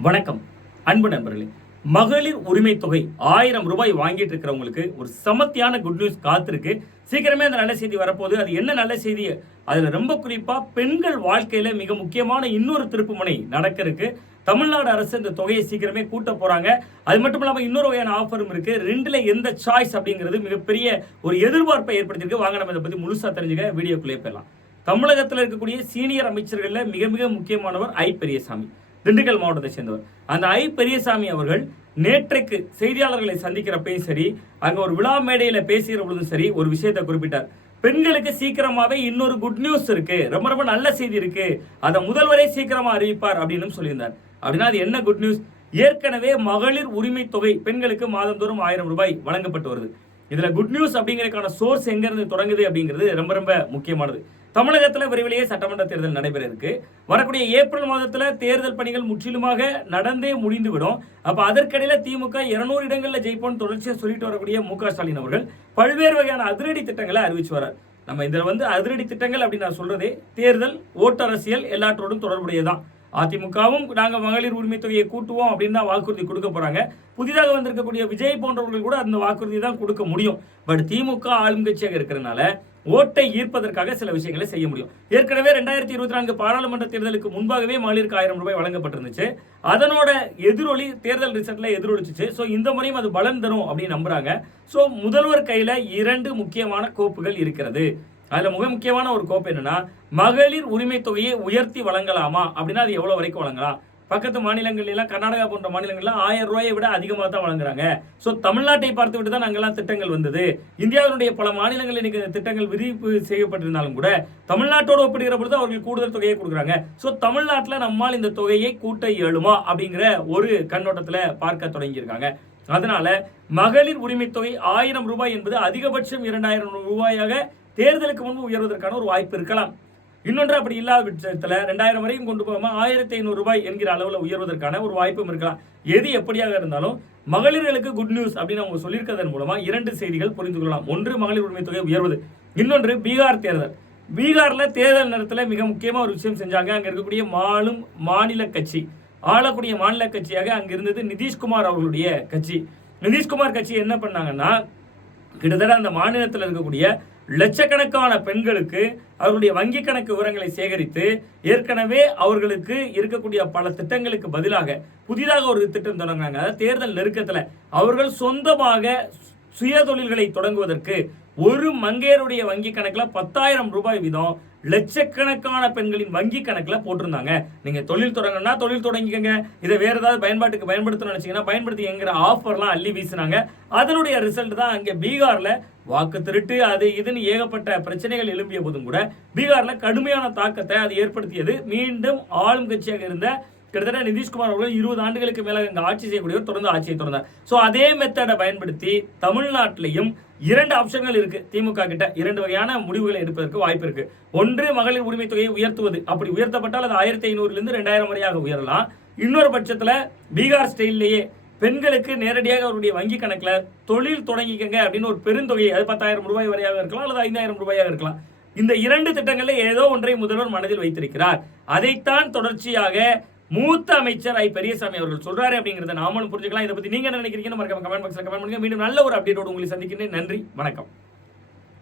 வணக்கம் அன்பு நண்பர்களே. மகளிர் உரிமை தொகை ஆயிரம் ரூபாய் வாங்கிட்டு இருக்கிறவங்களுக்கு ஒரு சமத்தியான குட் நியூஸ் காத்திருக்கு. சீக்கிரமே அந்த நல்ல செய்தி வரப்போகுது. அது என்ன நல்ல செய்தி? அதில் ரொம்ப குறிப்பாக பெண்கள் வாழ்க்கையில் மிக முக்கியமான இன்னொரு திருப்புமுனை நடக்க இருக்கு தமிழ்நாடு அரசு இந்த தொகையை சீக்கிரமே கூட்ட போறாங்க. அது மட்டும் இல்லாமல் இன்னொரு வகையான ஆஃபரும் இருக்கு. ரெண்டுல எந்த சாய்ஸ் அப்படிங்கிறது மிகப்பெரிய ஒரு எதிர்பார்ப்பை ஏற்படுத்தியிருக்கு. வாங்க நம்ம இதை பத்தி முழுசா தெரிஞ்சுக்க வீடியோக்குள்ளே போயிடலாம். தமிழகத்தில் இருக்கக்கூடிய சீனியர் அமைச்சர்களில் மிக மிக முக்கியமானவர் ஐ பெரியசாமி. திண்டுக்கல் மாவட்டத்தை சேர்ந்தவர். அந்த ஐ பெரியசாமி அவர்கள் நேற்றைக்கு செய்தியாளர்களை சந்திக்கிறப்பையும் சரி அங்க ஒரு விழா மேடையில பேசுகிற பொழுதும் சரி ஒரு விஷயத்தை குறிப்பிட்டார். பெண்களுக்கு சீக்கிரமாவே இன்னொரு குட் நியூஸ் இருக்கு. ரொம்ப ரொம்ப நல்ல செய்தி இருக்கு. அதை முதல்வரே சீக்கிரமா அறிவிப்பார் அப்படின்னு சொல்லியிருந்தார். அப்படின்னா அது என்ன குட் நியூஸ் ஏற்கனவே மகளிர் உரிமை தொகை பெண்களுக்கு மாதந்தோறும் ஆயிரம் ரூபாய் வழங்கப்பட்டு வருது. இதுல குட் நியூஸ் அப்படிங்கறதுக்கான சோர்ஸ் எங்க இருந்து தொடங்குது அப்படிங்கிறது ரொம்ப ரொம்ப முக்கியமானது. தமிழகத்தில் விரைவிலேயே சட்டமன்ற தேர்தல் நடைபெற இருக்கு வரக்கூடிய ஏப்ரல் மாதத்தில் தேர்தல் பணிகள் முற்றிலுமாக நடந்தே முடிந்துவிடும். அப்போ அதற்கிடையில் திமுக இருநூறு இடங்களில் ஜெயிப்போம்னு தொடர்ச்சியாக சொல்லிட்டு வரக்கூடிய மு ஸ்டாலின் அவர்கள் பல்வேறு வகையான அதிரடி திட்டங்களை அறிவிச்சு வரார் நம்ம இதில் வந்து அதிரடி திட்டங்கள் அப்படின்னு நான் சொல்றதே தேர்தல் ஓட்டரசியல் எல்லாற்றோடும் தொடர்புடையதான் அதிமுகவும் நாங்கள் மகளிர் உரிமை தொகையை கூட்டுவோம் அப்படின்னு தான் வாக்குறுதி கொடுக்க போறாங்க. புதிதாக வந்திருக்கக்கூடிய விஜய் போன்றவர்கள் கூட அந்த வாக்குறுதி தான் கொடுக்க முடியும். பட் திமுக ஆளும் கட்சியாக இருக்கிறதுனால ஓட்டை ஈர்ப்பதற்காக சில விஷயங்களை செய்ய முடியும். ஏற்கனவே ரெண்டாயிரத்தி இருபத்தி நான்கு பாராளுமன்ற தேர்தலுக்கு முன்பாகவே மகளிருக்கு ஆயிரம் ரூபாய் வழங்கப்பட்டிருந்துச்சு. அதனோட எதிரொலி தேர்தல் ரிசல்ட்ல எதிரொலிச்சிச்சு. ஸோ இந்த முறையும் அது பலன் தரும் அப்படின்னு நம்புறாங்க. ஸோ முதல்வர் கையில இரண்டு முக்கியமான கோப்புகள் இருக்கிறது. அதுல மிக முக்கியமான ஒரு கோப்பு என்னன்னா மகளிர் உரிமை தொகையை உயர்த்தி வழங்கலாமா? அப்படின்னா அது எவ்வளவு வரைக்கும் வழங்கலாம்? பக்கத்து மாநிலங்கள்லாம் கர்நாடகா போன்ற மாநிலங்கள்லாம் ஆயிரம் ரூபாயை விட அதிகமாக தான் வழங்குறாங்க. ஸோ தமிழ்நாட்டை பார்த்து விட்டு தான் நாங்கெல்லாம் திட்டங்கள் வந்தது. இந்தியாவினுடைய பல மாநிலங்களில் இன்னைக்கு திட்டங்கள் விரிவு செய்யப்பட்டிருந்தாலும் கூட தமிழ்நாட்டோடு ஒப்பிடுகிற பொழுது அவர்கள் கூடுதல் தொகையை கொடுக்குறாங்க. ஸோ தமிழ்நாட்டில் நம்மால் இந்த தொகையை கூட்ட இயலுமா? அப்படிங்கிற ஒரு கண்ணோட்டத்தில் பார்க்க தொடங்கியிருக்காங்க. அதனால மகளிர் உரிமை தொகை ஆயிரம் ரூபாய் என்பது அதிகபட்சம் இரண்டாயிரம் ரூபாயாக தேர்தலுக்கு முன்பு உயர்வதற்கான ஒரு வாய்ப்பு இருக்கலாம். இன்னொன்று அப்படி இல்லாத பட்சத்தில் ரெண்டாயிரம் வரையும் கொண்டு போகாமல் ஆயிரத்தி ஐநூறு ரூபாய் என்கிற அளவில் உயர்வதற்கான ஒரு வாய்ப்பும் இருக்கலாம். எது எப்படியாக இருந்தாலும் மகளிர்களுக்கு குட் நியூஸ் அப்படின்னு அவங்க சொல்லியிருக்கிறதன் மூலமாக இரண்டு செய்திகள் புரிந்து கொள்ளலாம். ஒன்று மகளிர் உரிமை தொகை உயர்வது இன்னொன்று பீகார் தேர்தல். பீகாரில் தேர்தல் நேரத்தில் மிக முக்கியமாக ஒரு விஷயம் செஞ்சாங்க. அங்கே இருக்கக்கூடிய மாலும் மாநில கட்சி ஆளக்கூடிய மாநில கட்சியாக அங்கே இருந்தது நிதிஷ்குமார் அவர்களுடைய கட்சி. நிதிஷ்குமார் கட்சி என்ன பண்ணாங்கன்னா கிட்டத்தட்ட அந்த மாநிலத்தில் இருக்கக்கூடிய லட்சக்கணக்கான பெண்களுக்கு அவர்களுடைய வங்கி கணக்கு விவரங்களை சேகரித்து ஏற்கனவே அவர்களுக்கு இருக்கக்கூடிய பல திட்டங்களுக்கு பதிலாக புதிதாக ஒரு திட்டம் தொடங்கினாங்க அதாவது தேர்தல் நெருக்கத்தில் அவர்கள் சொந்தமாக சுய தொழில்களை தொடங்குவதற்கு ஒரு மங்கையருடைய வங்கி கணக்கில் பத்தாயிரம் ரூபாய் வீதம் லட்சக்கணக்கான பெண்களின் வங்கி கணக்கில் போட்டிருந்தாங்க. நீங்கள் தொழில் தொடங்கினா தொழில் தொடங்கிக்கங்க. இதை வேறு ஏதாவது பயன்பாட்டுக்கு பயன்படுத்தணும்னு பயன்படுத்தி பயன்படுத்திங்கிற ஆஃபர்லாம் அள்ளி வீசினாங்க. அதனுடைய ரிசல்ட் தான் அங்கே பீகாரில் வாக்கு திருட்டு அது இதுன்னு ஏகப்பட்ட பிரச்சனைகள் எழும்பிய போதும் கூட பீகாரில் கடுமையான தாக்கத்தை அது ஏற்படுத்தியது. மீண்டும் ஆளும் கட்சியாக இருந்த கிட்டத்தட்ட நிதிஷ்குமார் அவர்கள் இருபது ஆண்டுகளுக்கு மேலே இங்கே ஆட்சி செய்யக்கூடியவர் தொடர்ந்து ஆட்சியை தொடர்ந்தார். ஸோ அதே மெத்தடை பயன்படுத்தி தமிழ்நாட்டிலையும் இரண்டு ஆப்ஷன்கள் இருக்கு. திமுக கிட்ட இரண்டு வகையான முடிவுகளை எடுப்பதற்கு வாய்ப்பு இருக்கு. ஒன்று மகளிர் உரிமை தொகையை உயர்த்துவது. அப்படி உயர்த்தப்பட்டால் அது ஆயிரத்தி ஐநூறுலேருந்து ரெண்டாயிரம் வரையாக உயரலாம். இன்னொரு பட்சத்தில் பீகார் ஸ்டைல்லையே பெண்களுக்கு நேரடியாக அவருடைய வங்கி கணக்கில் தொழில் தொடங்கிக்கங்க அப்படின்னு ஒரு பெருந்தொகை அது பத்தாயிரம் ரூபாய் வரையாக இருக்கலாம் அல்லது ஐந்தாயிரம் ரூபாயாக இருக்கலாம். இந்த இரண்டு திட்டங்களில் ஏதோ ஒன்றை முதல்வர் மனதில் வைத்திருக்கிறார். அதைத்தான் தொடர்ச்சியாக மூத்த அமைச்சர் ஐ பெரியசாமி அவர்கள் சொல்றாரு அப்படிங்கறத நாமளும் புரிஞ்சுக்கலாம். இதை பத்தி நீங்க என்ன நினைக்கிறீங்கன்னு மறக்காம கமெண்ட் பாக்ஸ்ல கமெண்ட் பண்ணுங்க. மீண்டும் நல்ல ஒரு அப்டேட்டோடு உங்களை சந்திக்கிறேன் நன்றி. வணக்கம்.